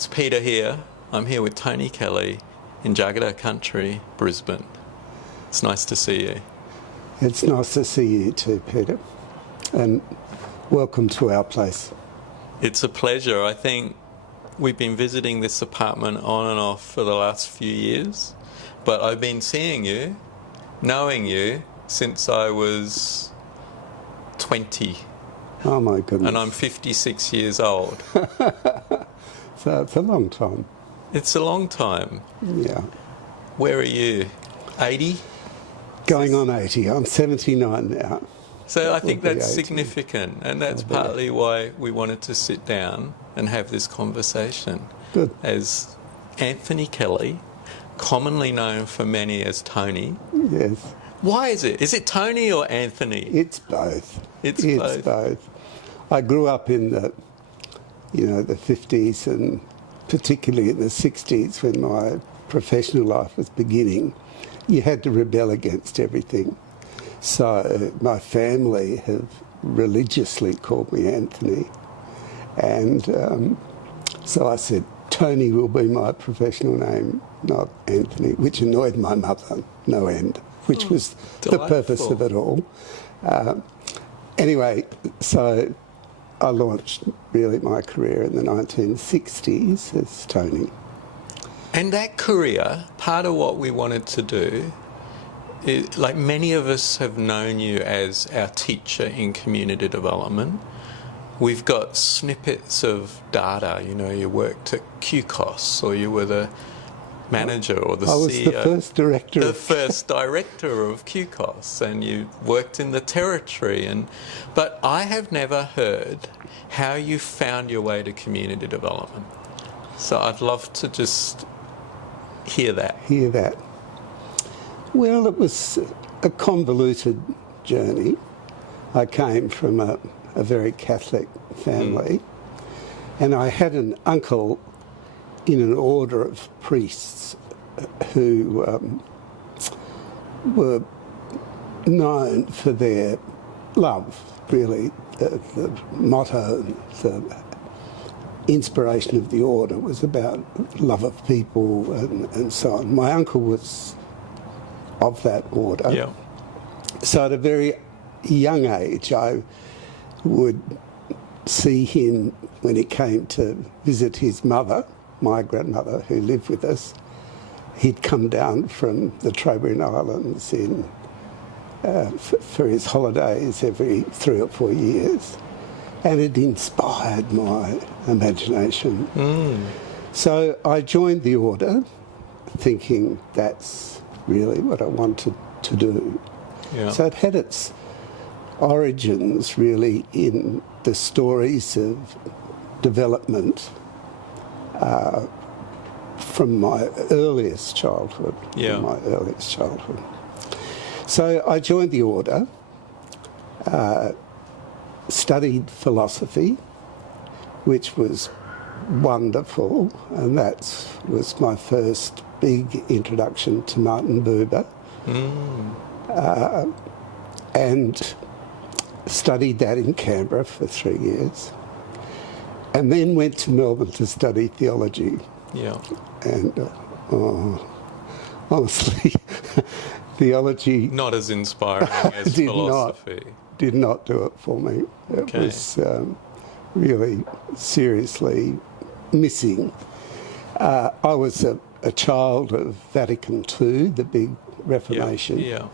It's Peter here. I'm here with Tony Kelly in Jagera Country, Brisbane. It's nice to see you. It's nice to see you too, Peter, and welcome to our place. It's a pleasure. I think we've been visiting this apartment on and off for the last few years, but I've been seeing you, knowing you, since I was 20. Oh my goodness. And I'm 56 years old. So it's a long time. It's a long time. Yeah. Where are you? 80? Going on 80. I'm 79 now. So I think Will be that's 80. significant, and that's partly why we wanted to sit down and have this conversation. Good. As Anthony Kelly, commonly known for many as Tony. Yes. Why is it? Is it Tony or Anthony? It's both. It's both. I grew up in the 50s and particularly in the 60s when my professional life was beginning. You had to rebel against everything. So my family have religiously called me Anthony. And so I said, Tony will be my professional name, not Anthony, which annoyed my mother no end, which was delightful. the purpose of it all. Anyway, so I launched really my career in the 1960s as Tony. And that career, part of what we wanted to do, is, like many of us have known you as our teacher in community development. We've got snippets of data, you worked at QCOS, or you were the manager or the CEO. I was the first director. The first director of QCOS, and you worked in the territory. But I have never heard how you found your way to community development. So I'd love to just hear that. Well, it was a convoluted journey. I came from a very Catholic family, and I had an uncle in an order of priests who were known for their love, really. The motto, the inspiration of the order was about love of people and so on. My uncle was of that order. Yeah. So at a very young age, I would see him when he came to visit his mother, my grandmother, who lived with us. He'd come down from the Trobriand Islands for his holidays every 3 or 4 years, and it inspired my imagination. So I joined the order thinking that's really what I wanted to do. Yeah. So it had its origins really in the stories of development from my earliest childhood. So I joined the order, studied philosophy, which was wonderful, and that was my first big introduction to Martin Buber. And studied that in Canberra for 3 years, and then went to Melbourne to study theology. Yeah. And honestly, theology Not as inspiring as philosophy. did not do it for me. It was really seriously missing. I was a child of Vatican II, the big Reformation. Yeah.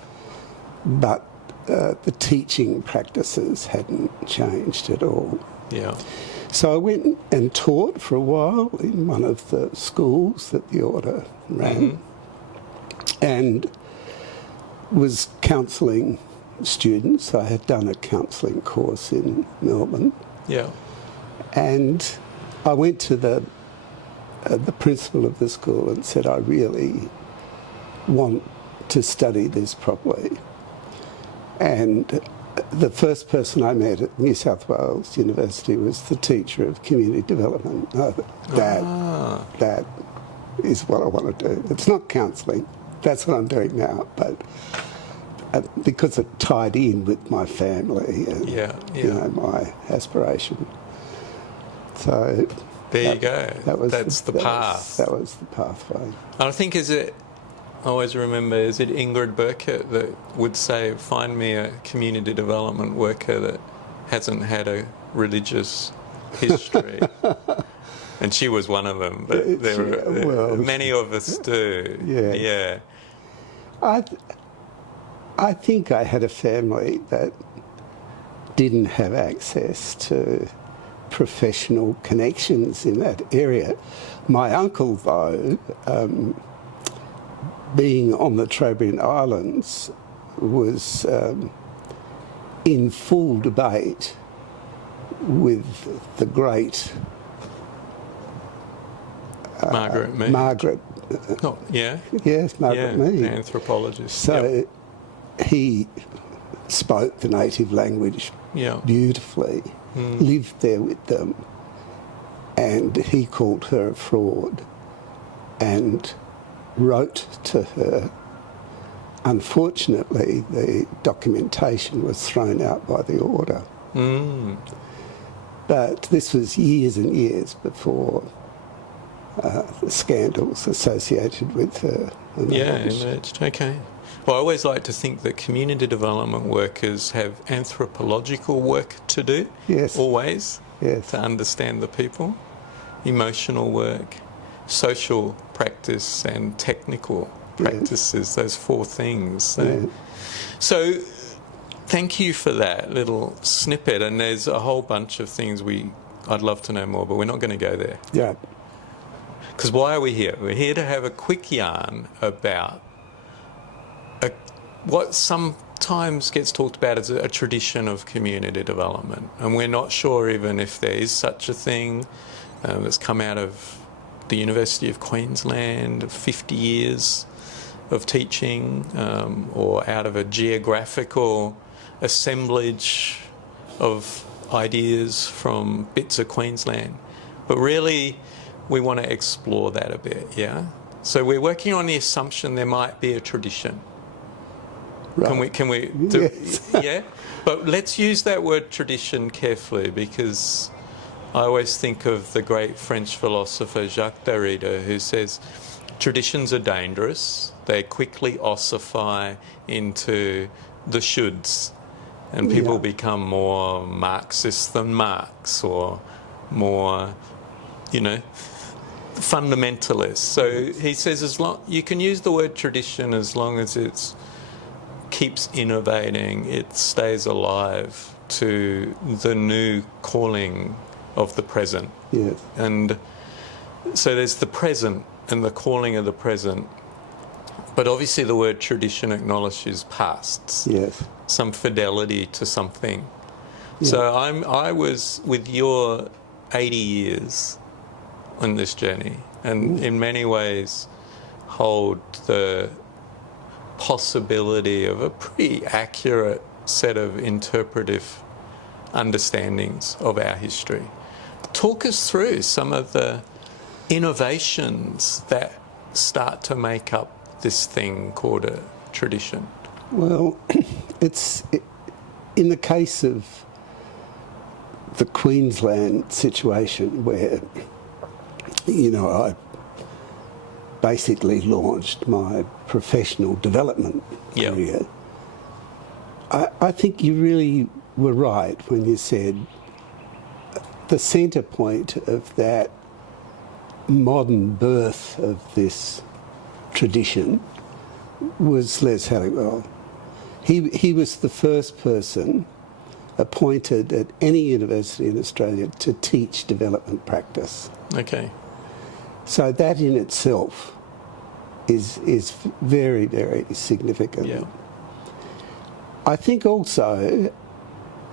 But the teaching practices hadn't changed at all. Yeah. So I went and taught for a while in one of the schools that the order ran, and was counselling students. I had done a counselling course in Melbourne. Yeah. And I went to the principal of the school and said, I really want to study this properly. And the first person I met at New South Wales University was the teacher of community development. That is what I want to do. It's not counselling. That's what I'm doing now. But because it tied in with my family and my aspiration. So There you go. That's the that path. That was the pathway. And I think I always remember, is it Ingrid Burkett that would say, find me a community development worker that hasn't had a religious history. And she was one of them, but many of us do. Yeah. I think I had a family that didn't have access to professional connections in that area. My uncle, though, being on the Trobriand Islands, was in full debate with the great Margaret Mead. Margaret. Oh, yeah? Yes, Margaret Mead. The anthropologist. So he spoke the native language beautifully, lived there with them, and he called her a fraud and wrote to her. Unfortunately, the documentation was thrown out by the order. But this was years and years before the scandals associated with her. Emerged. Okay. Well, I always like to think that community development workers have anthropological work to do. Yes. Always. Yes. To understand the people. Emotional work, social practice, and technical practices. Those four things. So thank you for that little snippet. And there's a whole bunch of things I'd love to know more, but we're not going to go there. Yeah. Because why are we here? We're here to have a quick yarn about what sometimes gets talked about as a tradition of community development. And we're not sure even if there is such a thing that's come out of the University of Queensland, 50 years of teaching, or out of a geographical assemblage of ideas from bits of Queensland. But really, we want to explore that a bit, yeah? So we're working on the assumption there might be a tradition. Right. Can we do, Yes. yeah? But let's use that word tradition carefully, because I always think of the great French philosopher Jacques Derrida, who says traditions are dangerous. They quickly ossify into the shoulds, and people become more Marxist than Marx, or more, fundamentalist. So he says, you can use the word tradition as long as it keeps innovating, it stays alive to the new calling of the present. Yes. And so there's the present and the calling of the present. But obviously the word tradition acknowledges pasts. Yes. Some fidelity to something. Yeah. So I was with your 80 years on this journey, and in many ways hold the possibility of a pretty accurate set of interpretive understandings of our history. Talk us through some of the innovations that start to make up this thing called a tradition. Well, in the case of the Queensland situation, where, I basically launched my professional development career, I think you really were right when you said the centre point of that modern birth of this tradition was Les Halliwell. He was the first person appointed at any university in Australia to teach development practice. Okay. So that in itself is very, very significant. Yeah. I think also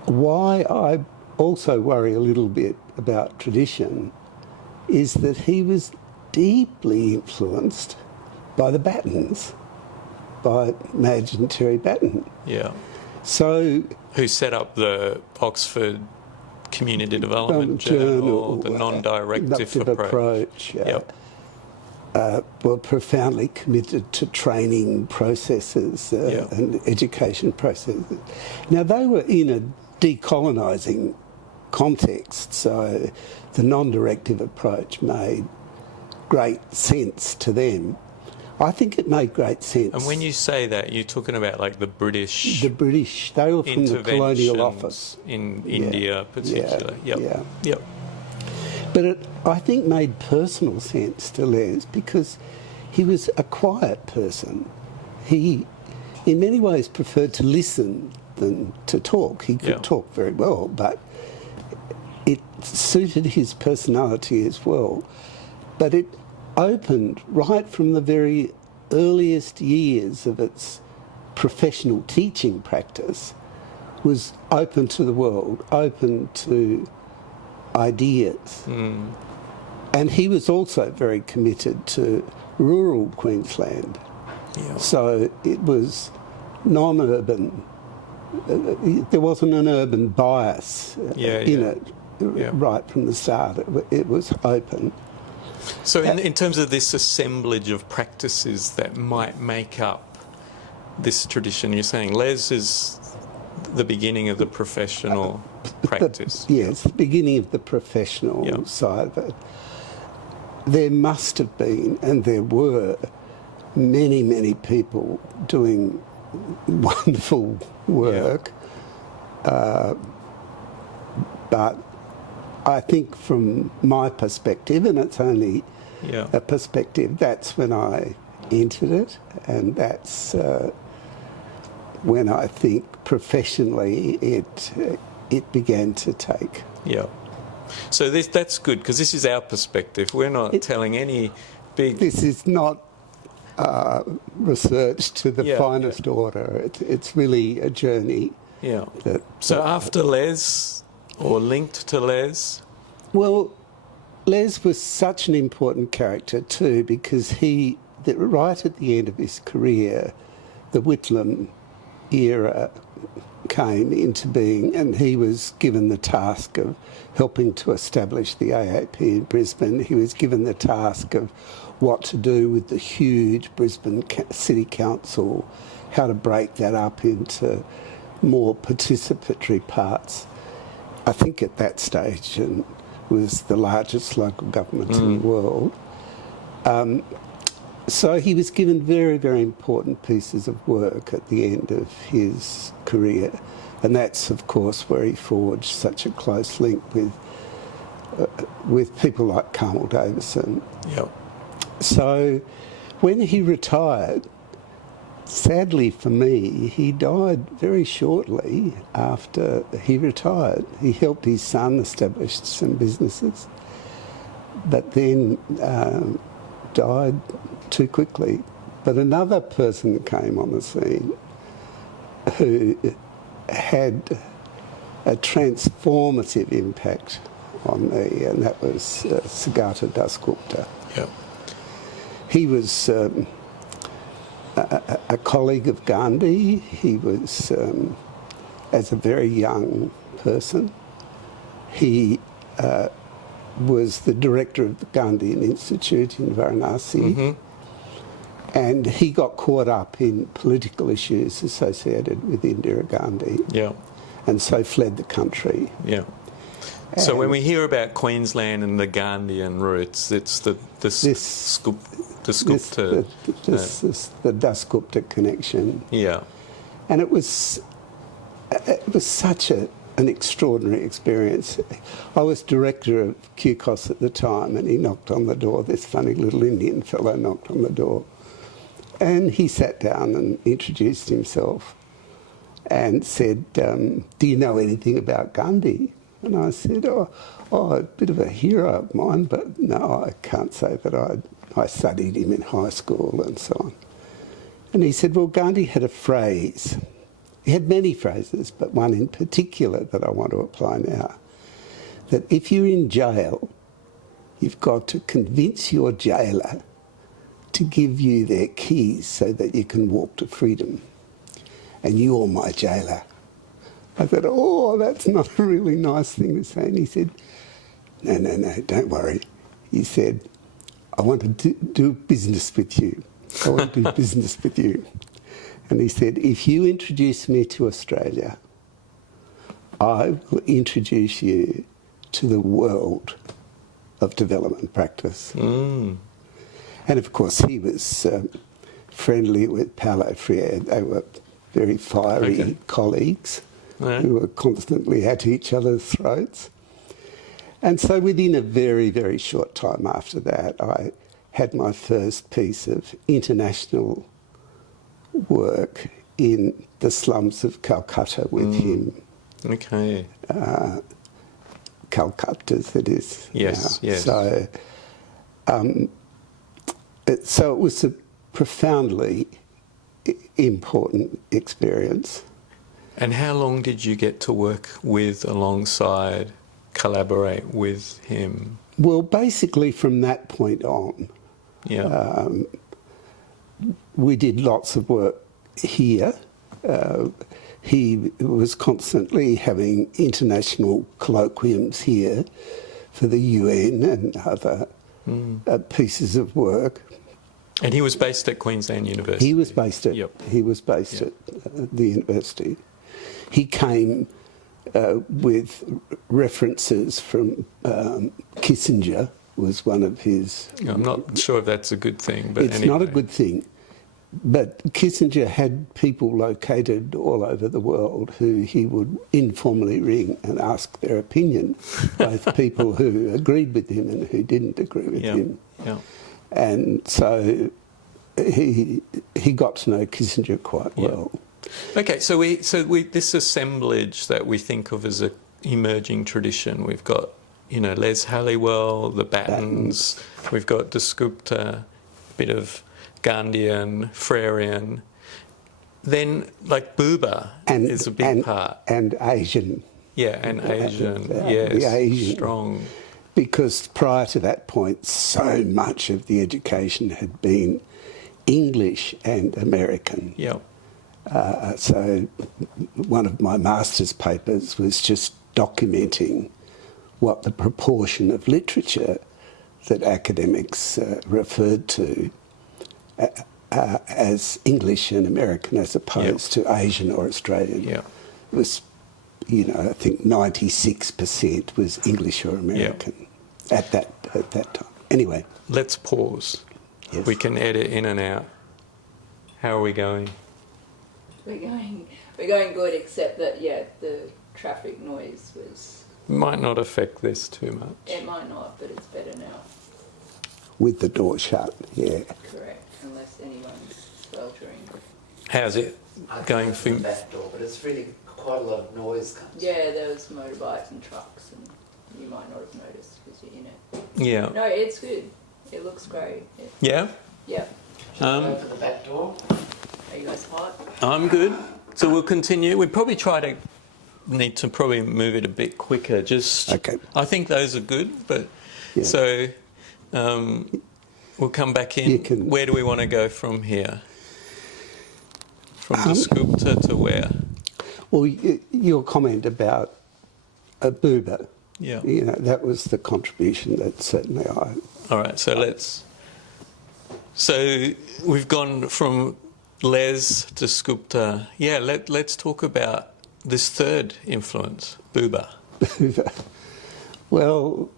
why I also worry a little bit about tradition is that he was deeply influenced by the Battens, by Madge and Terry Batten. Yeah. So who set up the Oxford Community Development Journal, the non-directive approach. Were profoundly committed to training processes and education processes. Now, they were in a decolonising context. So the non-directive approach made great sense to them. I think it made great sense. And when you say that, you're talking about like the British The British, they were from the colonial office. in India particularly. Yep. But it, I think, made personal sense to Les because he was a quiet person. He, in many ways, preferred to listen than to talk. He could talk very well, but it suited his personality as well. But it opened right from the very earliest years of its professional teaching practice, was open to the world, open to ideas. And he was also very committed to rural Queensland. Yeah. So it was non-urban. There wasn't an urban bias in it right from the start. It was open. So in terms of this assemblage of practices that might make up this tradition, you're saying Les is the beginning of the professional practice. Yes, the beginning of the professional side of it. There must have been, and there were, many, many people doing wonderful work. But I think from my perspective, and it's only a perspective, that's when I entered it, and that's when I think professionally it began to take. Yeah. So that's good, because this is our perspective. We're not telling any big... This is not research to the finest order. It's really a journey. Yeah. So after Les, or linked to Les? Well, Les was such an important character too, because right at the end of his career, the Whitlam era came into being, and he was given the task of helping to establish the AAP in Brisbane. He was given the task of what to do with the huge Brisbane City Council, how to break that up into more participatory parts. I think at that stage it was the largest local government in the world. So he was given very, very important pieces of work at the end of his career. And that's, of course, where he forged such a close link with people like Carmel Davison. Yep. So when he retired, sadly for me, he died very shortly after he retired. He helped his son establish some businesses, but then died too quickly. But another person came on the scene who had a transformative impact on me, and that was Siddhartha Dasgupta. Yep. He was a colleague of Gandhi. He was, as a very young person, he was the director of the Gandhian Institute in Varanasi, and he got caught up in political issues associated with Indira Gandhi, and so fled the country. Yeah. So when we hear about Queensland and the Gandhian roots, it's the Dasgupta connection. Yeah. And it was such an extraordinary experience. I was director of QCOS at the time, and he knocked on the door. This funny little Indian fellow knocked on the door. And he sat down and introduced himself and said, do you know anything about Gandhi? And I said, oh, a bit of a hero of mine, but no, I can't say that I studied him in high school and so on. And he said, well, Gandhi had a phrase. He had many phrases, but one in particular that I want to apply now, that if you're in jail, you've got to convince your jailer to give you their keys so that you can walk to freedom. And you're my jailer. I thought, oh, that's not a really nice thing to say. And he said, no, don't worry. He said, I want to do business with you. I want to do business with you. And he said, if you introduce me to Australia, I will introduce you to the world of development practice. Mm. And of course, he was friendly with Paulo Freire. They were very fiery colleagues who were constantly at each other's throats. And so within a very, very short time after that, I had my first piece of international work in the slums of Calcutta with him. Okay. Calcutta, as it is. Yes, now. yes. So it was a profoundly important experience. And how long did you get to work with, alongside, collaborate with him? Well, basically from that point on, Yeah. we did lots of work here. He was constantly having international colloquiums here for the UN and other pieces of work. And he was based at Queensland University? He was based at, Yep. he was based at the university. He came with references from Kissinger, was one of his... I'm not sure if that's a good thing, but It's anyway. not a good thing. But Kissinger had people located all over the world who he would informally ring and ask their opinion, both people who agreed with him and who didn't agree with him. Yeah. And so he got to know Kissinger quite well. Okay, so we this assemblage that we think of as a emerging tradition, we've got, you know, Les Halliwell, the Battens, we've got Dasgupta, a bit of Gandhian, Freirean. Then, like, Buber is a big part. And Asian. Yeah, and Asian, yes, the Asian. strong. Because prior to that point, so much of the education had been English and American. Yeah. So one of my master's papers was just documenting what the proportion of literature that academics referred to as English and American as opposed to Asian or Australian. Yeah. It was, you know, I think 96% was English or American at that time. Anyway. Let's pause. Yes. We can edit in and out. How are we going? We're going good, except that the traffic noise was. Might not affect this too much. It might not, but it's better now. With the door shut, yeah. Correct, unless anyone's sweltering. How's it going for the back door, but it's really quite a lot of noise comes. Yeah, there was motorbikes and trucks, and you might not have noticed because you're in it. Yeah. No, it's good. It looks great. Yeah? Yeah. Shall I go for the back door? Are you guys hot? I'm good. So we'll continue. We probably need to probably move it a bit quicker. Just Okay. I think those are good, but Yeah. so we'll come back in. You can- Where do we want to go from here? From Dasgupta to where? Well, your comment about Buber, Yeah. you know, that was the contribution that certainly I... All right. So we've gone from Les to Dasgupta. Yeah. Let's talk about this third influence, Buber. Well,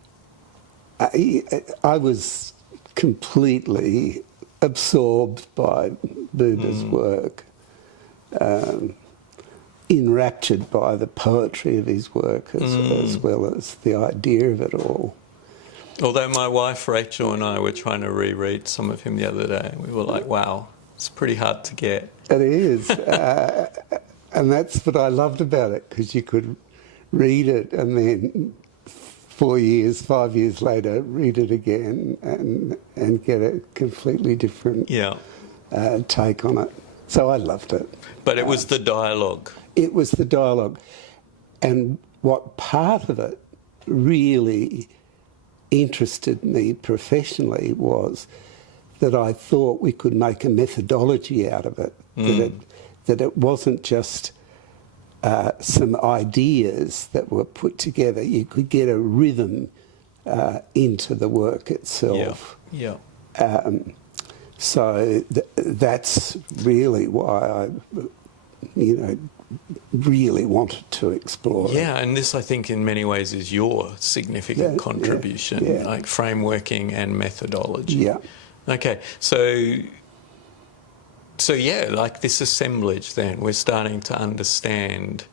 I was completely absorbed by Buber's work, enraptured by the poetry of his work as well as the idea of it all. Although my wife Rachel and I were trying to reread some of him the other day, we were like, wow, it's pretty hard to get. It is. And that's what I loved about it, because you could read it and then 5 years later, read it again and get a completely different take on it. So I loved it. But it was the dialogue. It was the dialogue. And what part of it really interested me professionally was that I thought we could make a methodology out of it, that it wasn't just some ideas that were put together. You could get a rhythm into the work itself. Yeah. So that's really why I, really wanted to explore. Yeah, and this, I think, in many ways is your significant Yeah, contribution, yeah. like frameworking and methodology. Yeah. Okay, so yeah, like this assemblage then, we're starting to understand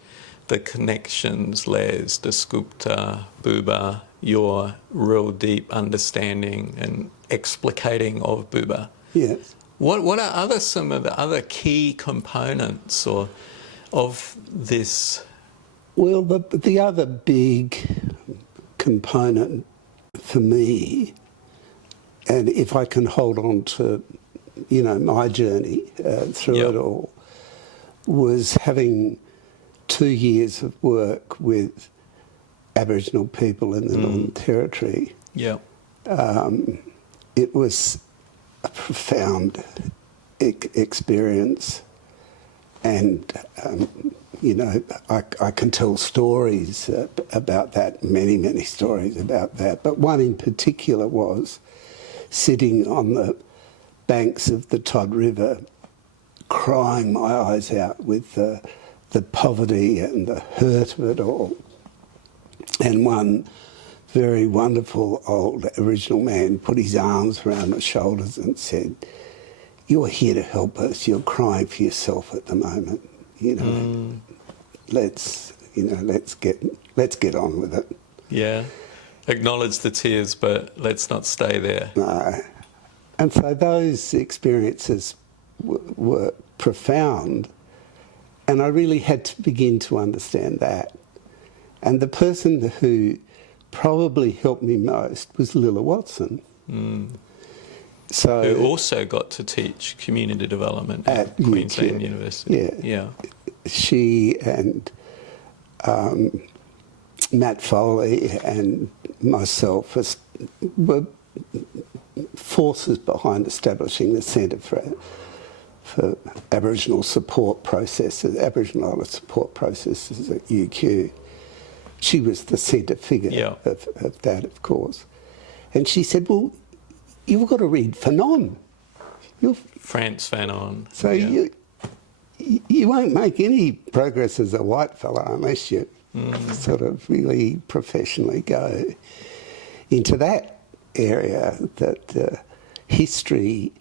the connections, Les, Dasgupta, Buber, your real deep understanding and explicating of Buber. Yes. What are some of the other key components of this? Well, the other big component for me, and if I can hold on to, my journey through Yep. it all, was having 2 years of work with Aboriginal people in the Northern Territory. Yeah, It was a profound experience, and I can tell stories about that, many stories about that, but one in particular was sitting on the banks of the Todd River, crying my eyes out with the poverty and the hurt of it all. And one very wonderful old Aboriginal man put his arms around my shoulders and said, "You're here to help us. You're crying for yourself at the moment. Let's get on with it." yeah. Acknowledge the tears, but let's not stay there. No. And so those experiences were profound, and I really had to begin to understand that. And the person who probably helped me most was Lilla Watson. So Who also got to teach community development at At Queensland UQ. University. Yeah. She and Matt Foley and myself were forces behind establishing the Centre for Aboriginal support processes, Aboriginal Island support processes at UQ. She was the centre figure Yeah. of that, of course. And she said, "Well, you've got to read Fanon. Frantz Fanon. So yeah. you won't make any progress as a white fella unless you sort of really professionally go into that area, that history,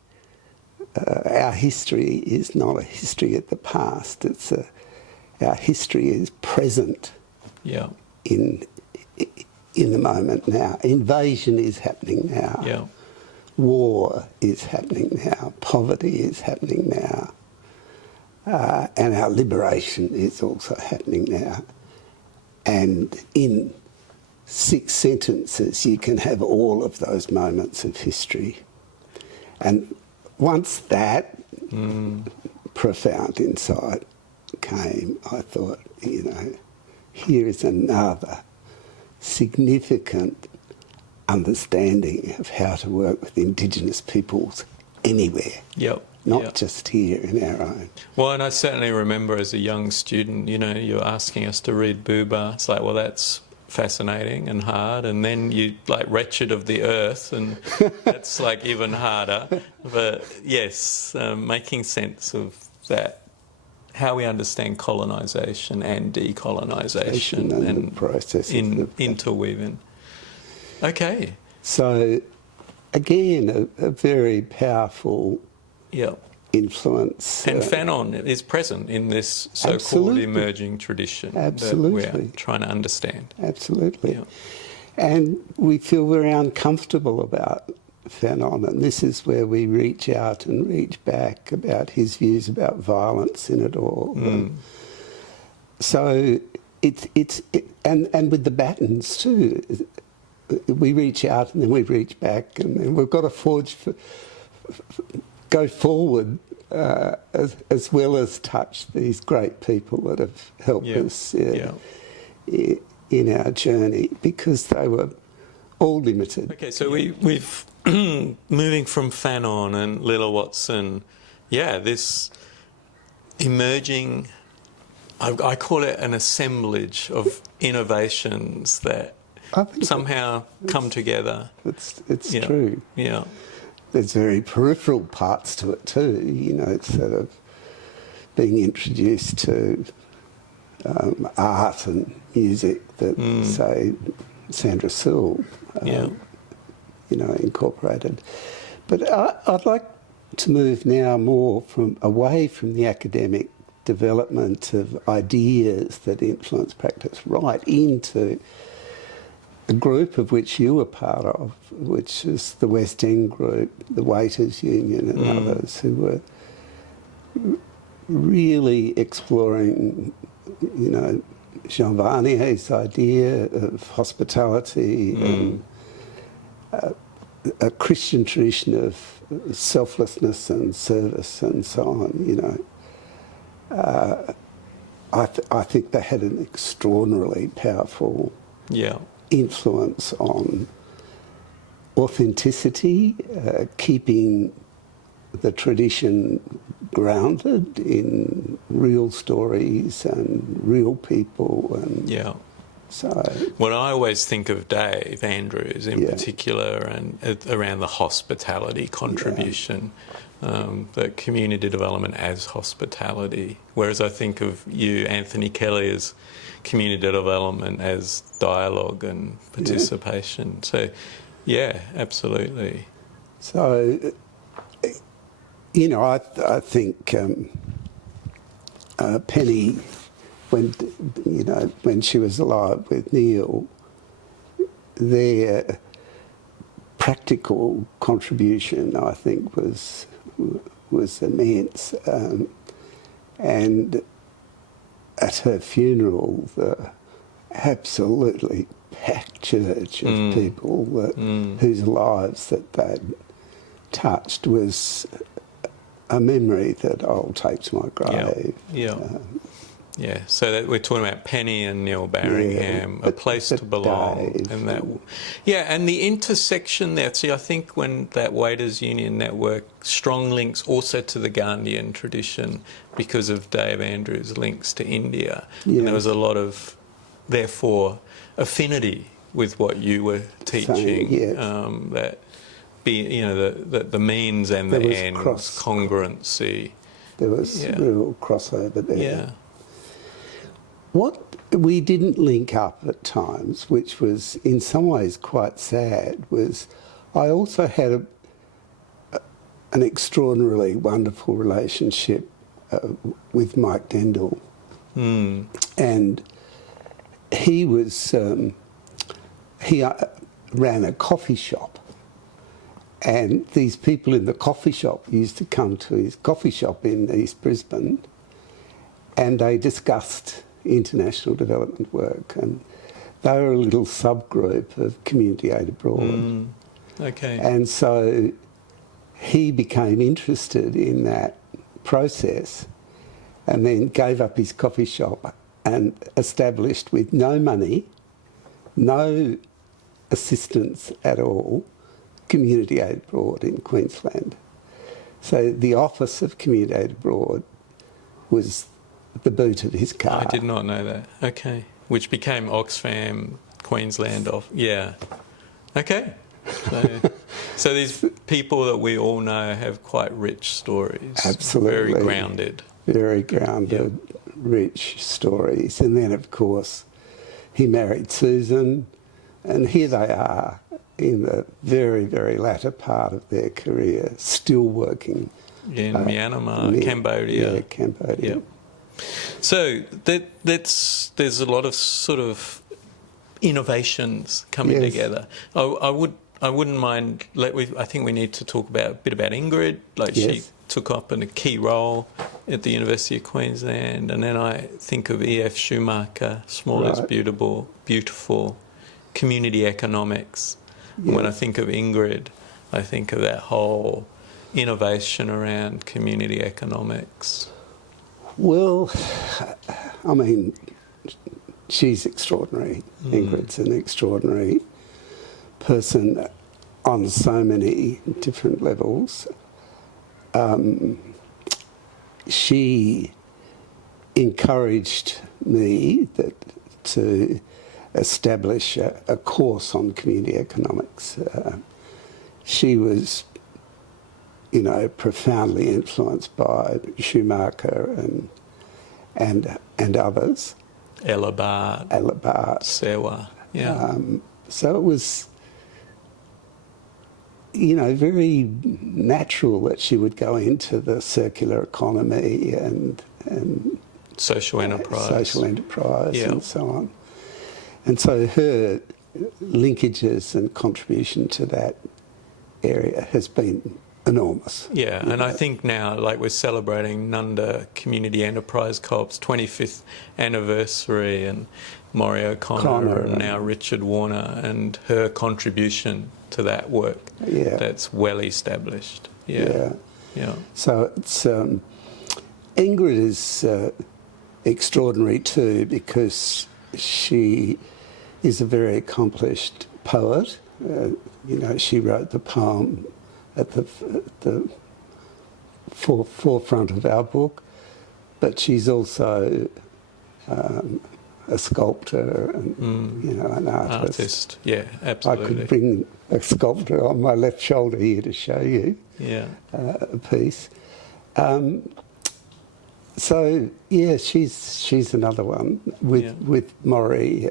our history is not a history of the past. Our history is present Yeah. in the moment now. Invasion is happening now. Yeah. War is happening now. Poverty is happening now. And our liberation is also happening now. And in 6 sentences, you can have all of those moments of history. And once that profound insight came, I thought, here is another significant understanding of how to work with Indigenous peoples anywhere, Yep. not Yep. just here in our own. Well, and I certainly remember as a young student, you're asking us to read Buber. It's like, well, that's fascinating and hard. And then you like Wretched of the Earth, and that's like even harder. But yes, making sense of that, how we understand colonisation and decolonisation And the processes of that. interweaving. Okay. So, again, a very powerful Yeah. influence. And Fanon is present in this so-called Absolutely. emerging tradition that Absolutely. we're trying to understand. Absolutely. Yeah. And we feel very uncomfortable about Fanon, and this is where we reach out and reach back about his views about violence in it all. And so and with the Battens too, we reach out and then we reach back, and then we've got to go forward as well as touch these great people that have helped us in our journey, because they were all limited. Okay, so we've moving from Fanon and Lilla Watson, this emerging, I call it an assemblage of innovations that I think somehow come together. It's Yeah. true. Yeah. There's very peripheral parts to it too. It's sort of being introduced to art and music that, say, Sandra Sewell, Yeah. incorporated. But I'd like to move now more away from the academic development of ideas that influence practice right into a group of which you were part of, which is the West End group, the Waiters Union and others, who were really exploring, Jean Varnier's idea of hospitality and a Christian tradition of selflessness and service and so on, I think they had an extraordinarily powerful Yeah. influence on authenticity, keeping the tradition grounded in real stories and real people, and Yeah. so Well, I always think of Dave Andrews in Yeah. particular, and around the hospitality contribution, the community development as hospitality. Whereas I think of you, Anthony Kelly, as community development as dialogue and participation. So, yeah, absolutely. So, I think Penny, when she was alive with Neil, their practical contribution, I think, was immense. And at her funeral, the absolutely packed church of people whose lives that they'd touched was a memory that I'll take to my grave. Yeah. Yeah, so that we're talking about Penny and Neil Barringham, a place to belong, Dave, and that, and the intersection there. See, I think when that Waiters Union network, strong links also to the Gandhian tradition because of Dave Andrews' links to India, and there was a lot of, therefore, affinity with what you were teaching. That the means and the ends, congruency. There was real crossover there. Yeah. What we didn't link up at times, which was in some ways quite sad, was I also had an extraordinarily wonderful relationship with Mike Dendell. And he was, he ran a coffee shop. And these people in the coffee shop used to come to his coffee shop in East Brisbane, and they discussed international development work, and they were a little subgroup of Community Aid Abroad. Okay. And so he became interested in that process and then gave up his coffee shop and established, with no money, no assistance at all, Community Aid Abroad in Queensland. So the office of Community Aid Abroad was the boot of his car. I did not know that. Okay. Which became Oxfam Queensland off. Yeah. Okay. So these people that we all know have quite rich stories. Absolutely. Very grounded. Very grounded, rich stories. And then, of course, he married Susan, and here they are in the very, very latter part of their career, still working. In Myanmar, Cambodia. Yeah, Cambodia. Yep. So there's a lot of sort of innovations coming together. I wouldn't mind. I think we need to talk a bit about Ingrid. She took up a key role at the University of Queensland, and then I think of E.F. Schumacher, Small is Beautiful, community economics. And when I think of Ingrid, I think of that whole innovation around community economics. Well, I mean, she's extraordinary. Ingrid's an extraordinary person on so many different levels. She encouraged me to establish a course on community economics. She was, profoundly influenced by Schumacher and others, Elabart, Alabart. Sewa. Yeah. So it was, you know, very natural that she would go into the circular economy and Social enterprise. social enterprise Yeah. and so on. And so her linkages and contribution to that area has been enormous. Yeah, and I think now, like, we're celebrating Nunda Community Enterprise Co-op's 25th anniversary, and Maury O'Connor and now Richard Warner, and her contribution to that work Yeah. that's well established. Yeah. Yeah. So it's Ingrid is extraordinary too, because she is a very accomplished poet. You know, she wrote the poem at the forefront of our book, but she's also a sculptor and you know, an artist. Yeah, I absolutely. could bring a sculptor on my left shoulder here to show you Yeah. a piece. So yeah, she's another one with Maury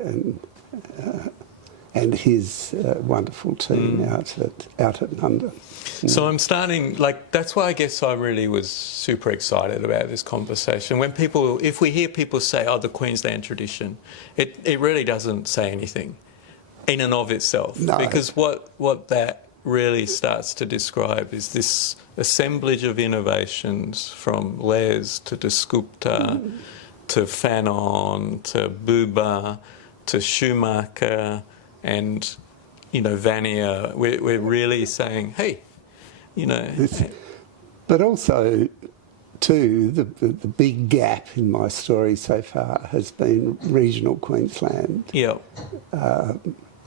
and his wonderful team out at Nunda. So I'm starting, like, that's why I guess I really was super excited about this conversation. When people, if we hear people say, oh, the Queensland tradition, it really doesn't say anything in and of itself. No. Because what that really starts to describe is this assemblage of innovations from Les to Descupta to Fanon to Buba to Schumacher and, you know, Vanier. We're really saying, hey, you know... But also, too, the big gap in my story so far has been regional Queensland. Yeah.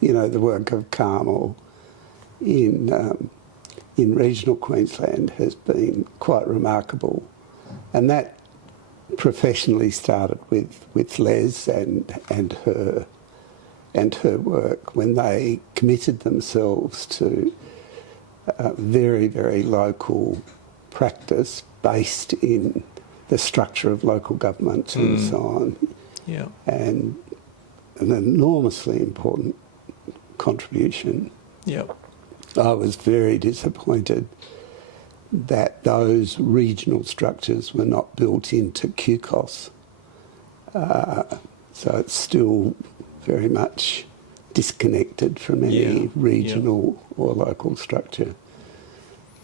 You know, the work of Carmel in regional Queensland has been quite remarkable, and that professionally started with Les and her work when they committed themselves to very, very local practice based in the structure of local government and so on. Yeah. And an enormously important contribution. Yeah. I was very disappointed that those regional structures were not built into QCOS. So it's still very much disconnected from any regional or local structure.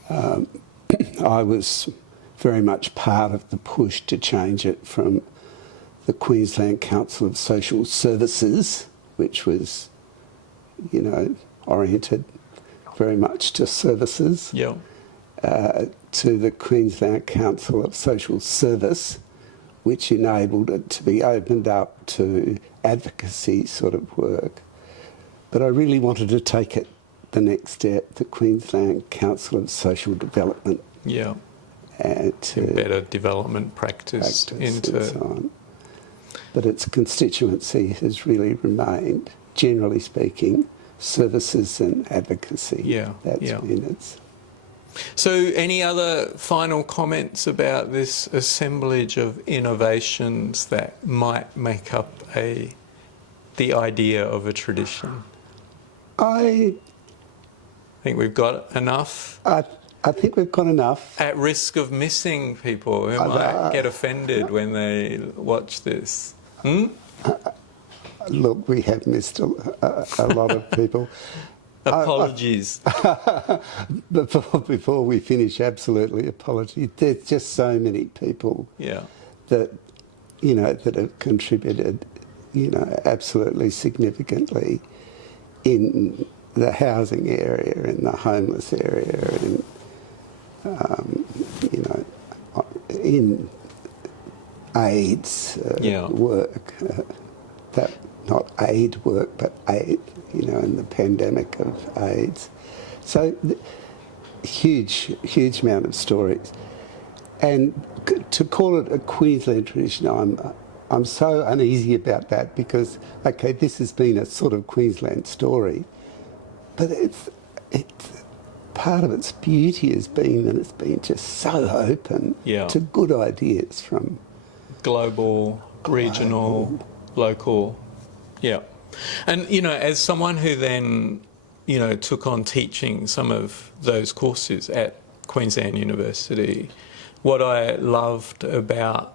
I was very much part of the push to change it from the Queensland Council of Social Services, which was, you know, oriented very much to services, Yeah. to the Queensland Council of Social Service, which enabled it to be opened up to advocacy sort of work. But I really wanted to take it the next step, the Queensland Council of Social Development. Yeah. To Better development practice and into... so on. But its constituency has really remained, generally speaking, services and advocacy. Yeah, That's yeah. been its... So any other final comments about this assemblage of innovations that might make up the idea of a tradition? I think we've got enough. I think we've got enough. At risk of missing people who might get offended when they watch this. Look, we have missed a lot of people. Apologies. Before we finish, absolutely apology. There's just so many people that, you know, that have contributed, you know, absolutely significantly in the housing area, in the homeless area, in, you know, in AIDS work. That not aid work, but aid, you know, in the pandemic of AIDS. So huge amount of stories. And to call it a Queensland tradition, I'm so uneasy about that because, okay, this has been a sort of Queensland story, but it's part of its beauty has been that it's been just so open to good ideas from global, regional, local. Yeah. And, you know, as someone who then, you know, took on teaching some of those courses at Queensland University, what I loved about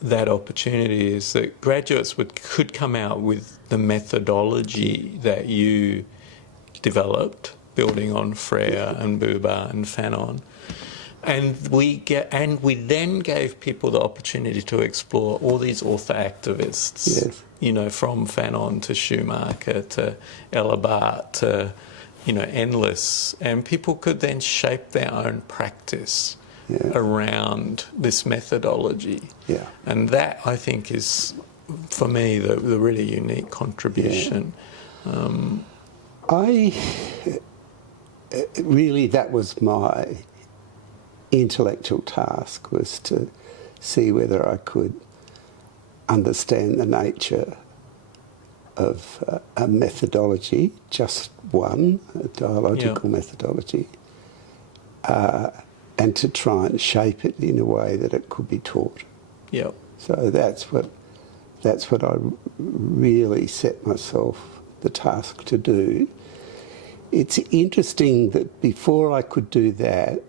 that opportunity is that graduates could come out with the methodology that you developed, building on Freire and Buber and Fanon. And we then gave people the opportunity to explore all these author activists, Yes. you know, from Fanon to Schumacher to Ella Barth to, you know, endless. And people could then shape their own practice around this methodology. Yeah. And that, I think, is, for me, the really unique contribution. Really, that was my intellectual task, was to see whether I could understand the nature of a methodology, just one, a dialogical methodology, and to try and shape it in a way that it could be taught. Yeah. So that's what I really set myself the task to do. It's interesting that before I could do that,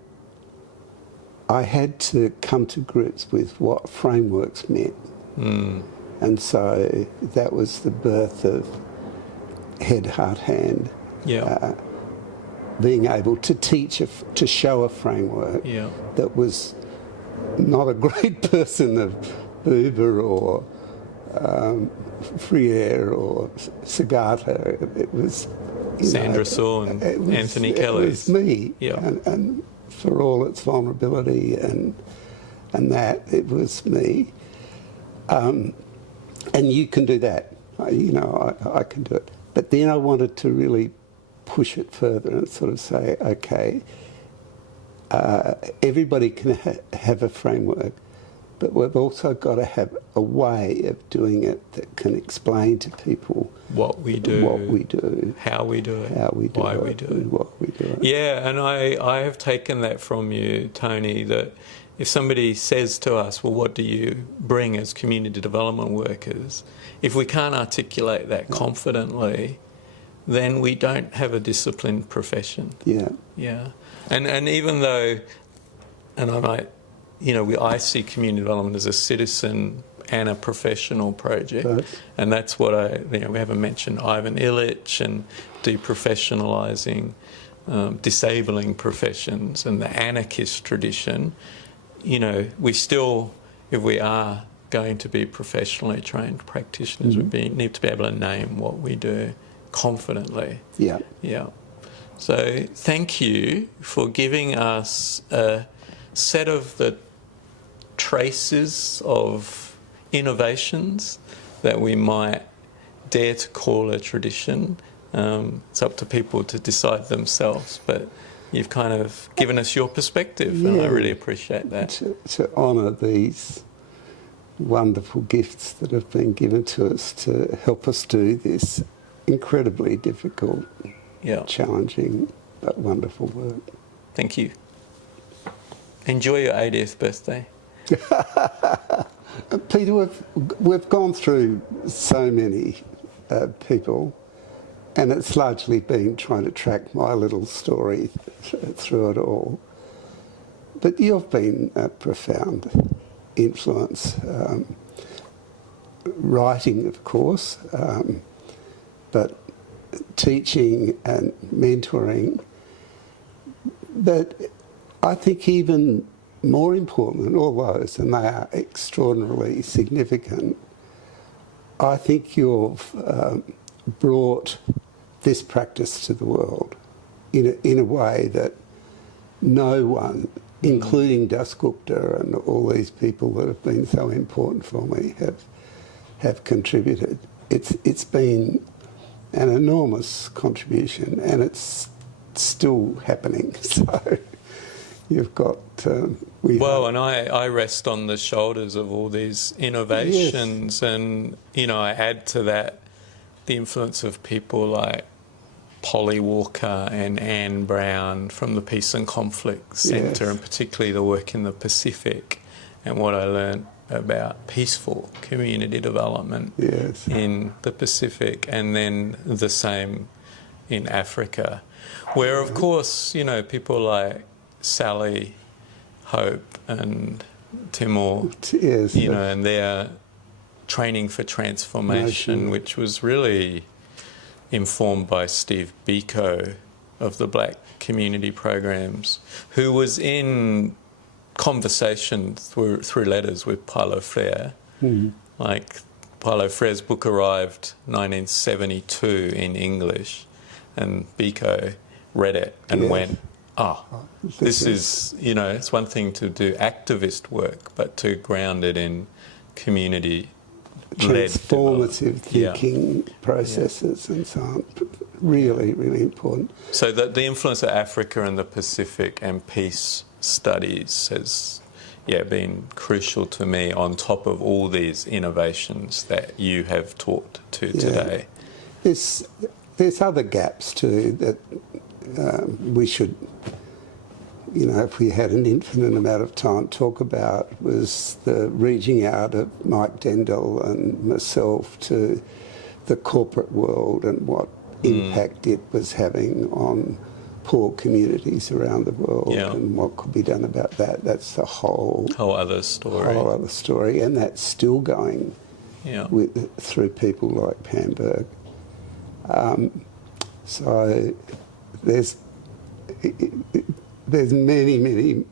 I had to come to grips with what frameworks meant. And so that was the birth of Head, Heart, Hand. Yeah. Being able to teach, to show a framework that was not a great person of Buber or Freire or Sagata. It was Sandra Saw and Anthony Kelly. It was me, Yeah. and for all its vulnerability and that, it was me. And you can do that. I can do it. But then I wanted to really push it further and sort of say, okay, everybody can have a framework, but we've also got to have a way of doing it that can explain to people what we do, how we do it, why we do it. What we do it. Yeah, and I have taken that from you, Tony, that if somebody says to us, well, what do you bring as community development workers? If we can't articulate that confidently, then we don't have a disciplined profession. Yeah. Yeah. And even though, and I might, I see community development as a citizen and a professional project. Right. And that's what we haven't mentioned Ivan Illich and deprofessionalising, disabling professions and the anarchist tradition. We still, if we are going to be professionally trained practitioners, we need to be able to name what we do confidently. Yeah. Yeah. So thank you for giving us a set of the traces of innovations that we might dare to call a tradition. It's up to people to decide themselves, but you've kind of given us your perspective, and I really appreciate that. To honour these wonderful gifts that have been given to us to help us do this incredibly difficult, challenging, but wonderful work. Thank you. Enjoy your 80th birthday. Peter, we've gone through so many people, and it's largely been trying to track my little story through it all. But you've been a profound influence. Writing, of course, but teaching and mentoring. But I think even more important than all those, and they are extraordinarily significant, I think you've brought this practice to the world in a way that no one, including Das Gupta and all these people that have been so important for me, have contributed. It's been an enormous contribution, and it's still happening. So you've got... and I rest on the shoulders of all these innovations, and, I add to that the influence of people like Polly Walker and Anne Brown from the Peace and Conflict Centre, and particularly the work in the Pacific, and what I learned about peaceful community development Yes. in the Pacific, and then the same in Africa, where of course, you know, people like Sally Hope and Timor, Yes. you know, and their training for transformation, which was really informed by Steve Biko of the Black Community Programs, who was in conversation through letters with Paulo Freire. Like, Paulo Freire's book arrived 1972 in English, and Biko read it and Yes. went, oh, this is, you know, it's one thing to do activist work, but to ground it in community Transformative thinking processes and so on. Really, really important. So the influence of Africa and the Pacific and peace studies has, been crucial to me, on top of all these innovations that you have talked to today. There's other gaps too that we should, you know, if we had an infinite amount of time, talk about, was the reaching out of Mike Dendel and myself to the corporate world and what impact it was having on poor communities around the world, and what could be done about that. That's the whole other story. And that's still going through people like Pam Berg. So there's many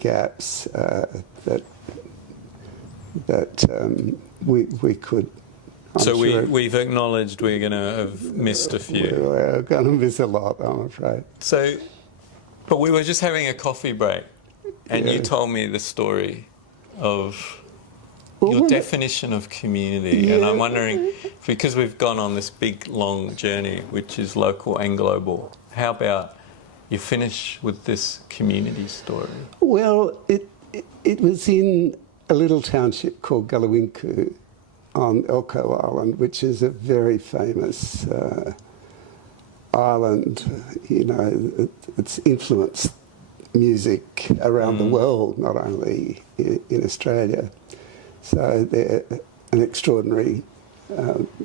gaps that we could. We've acknowledged we're going to have missed a few. We're going to miss a lot, I'm afraid. So, but we were just having a coffee break, and you told me the story of your definition of community, and I'm wondering, because we've gone on this big, long journey, which is local and global, how about you finish with this community story? Well, it was in a little township called Gulawinku on Elcho Island, which is a very famous island. You know, it's influenced music around the world, not only in Australia. So they're an extraordinary,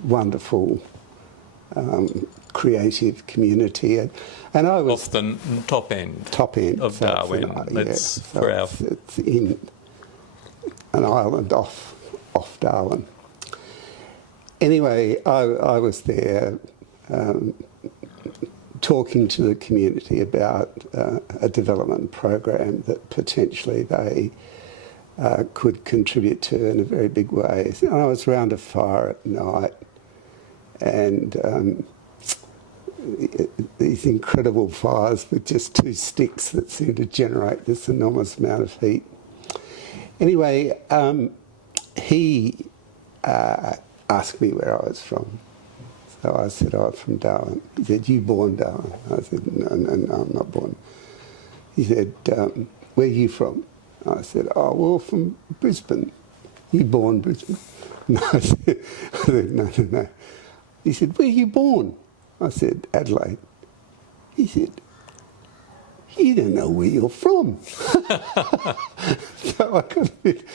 wonderful, creative community. And I was off the top end of so Darwin. It's in an island off Darwin. Anyway, I was there talking to the community about a development program that potentially they could contribute to in a very big way. And I was around a fire at night, and these incredible fires with just two sticks that seemed to generate this enormous amount of heat. Anyway, he asked me where I was from. So I said, I'm from Darwin. He said, you born Darwin? I said, no, I'm not born. He said, where are you from? I said, well, from Brisbane. You born Brisbane? No, I said, no. He said, where are you born? I said, Adelaide. He said, you don't know where you're from. So I got a bit...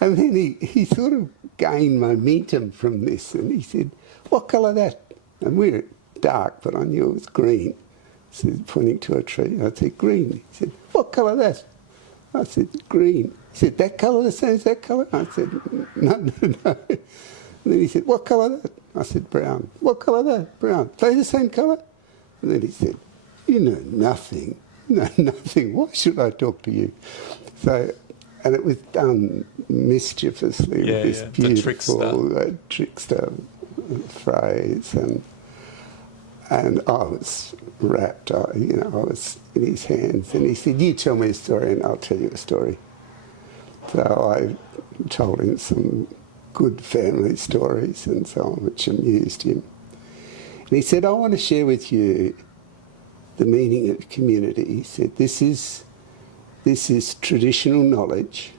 And then he sort of gained momentum from this, and he said, what colour that? And we're dark, but I knew it was green. He said, pointing to a tree. I said, green. He said, what colour that? I said, green. He said, that colour the same as that colour? I said, no. And then he said, what colour that? I said, brown. What colour that? Brown. They the same colour? And then he said, you know nothing. No, nothing. Why should I talk to you? So, and it was done mischievously with this beautiful trickster phrase, and I was rapt. I was in his hands, and he said, "You tell me a story, and I'll tell you a story." So I told him some good family stories and so on, which amused him. And he said, "I want to share with you the meaning of community." He said, This is traditional knowledge.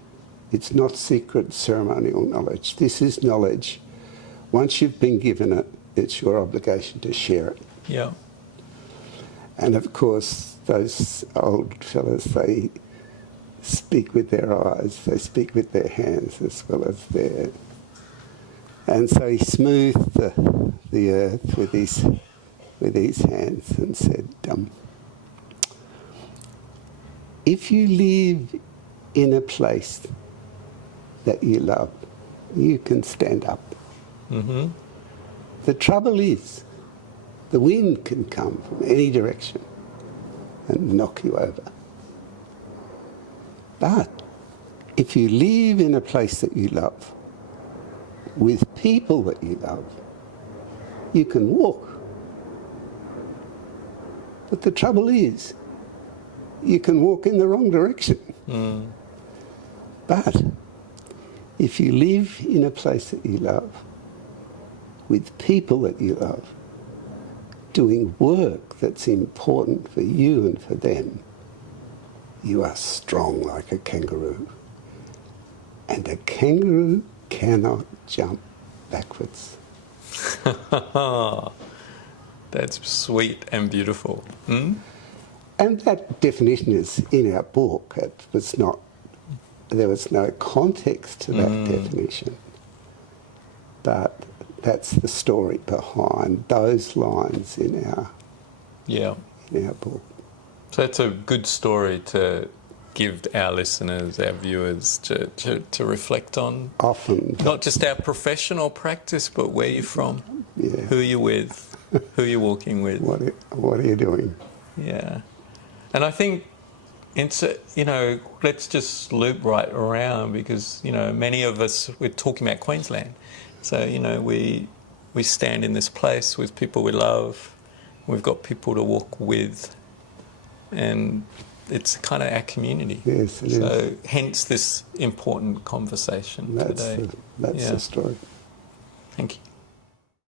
It's not secret ceremonial knowledge. This is knowledge. Once you've been given it, it's your obligation to share it. Yeah. And of course, those old fellas, they speak with their eyes, they speak with their hands as well as their... And so he smoothed the earth with his hands and said, if you live in a place that you love, you can stand up. Mm-hmm. The trouble is, the wind can come from any direction and knock you over. But if you live in a place that you love, with people that you love, you can walk. But the trouble is, you can walk in the wrong direction. Mm. But if you live in a place that you love, with people that you love, doing work that's important for you and for them, you are strong like a kangaroo. And a kangaroo cannot jump backwards. That's sweet and beautiful. Mm? And that definition is in our book. There was no context to that definition. But that's the story behind those lines in our book. So that's a good story to give our listeners, our viewers, to reflect on. Often. Not just our professional practice, but where you're from, who you're with, who you're walking with. What are you doing? Yeah. And I think, let's just loop right around because, many of us, we're talking about Queensland. So, we stand in this place with people we love. We've got people to walk with. And it's kind of our community. Yes, it is. So hence this important conversation today. That's the story. Thank you.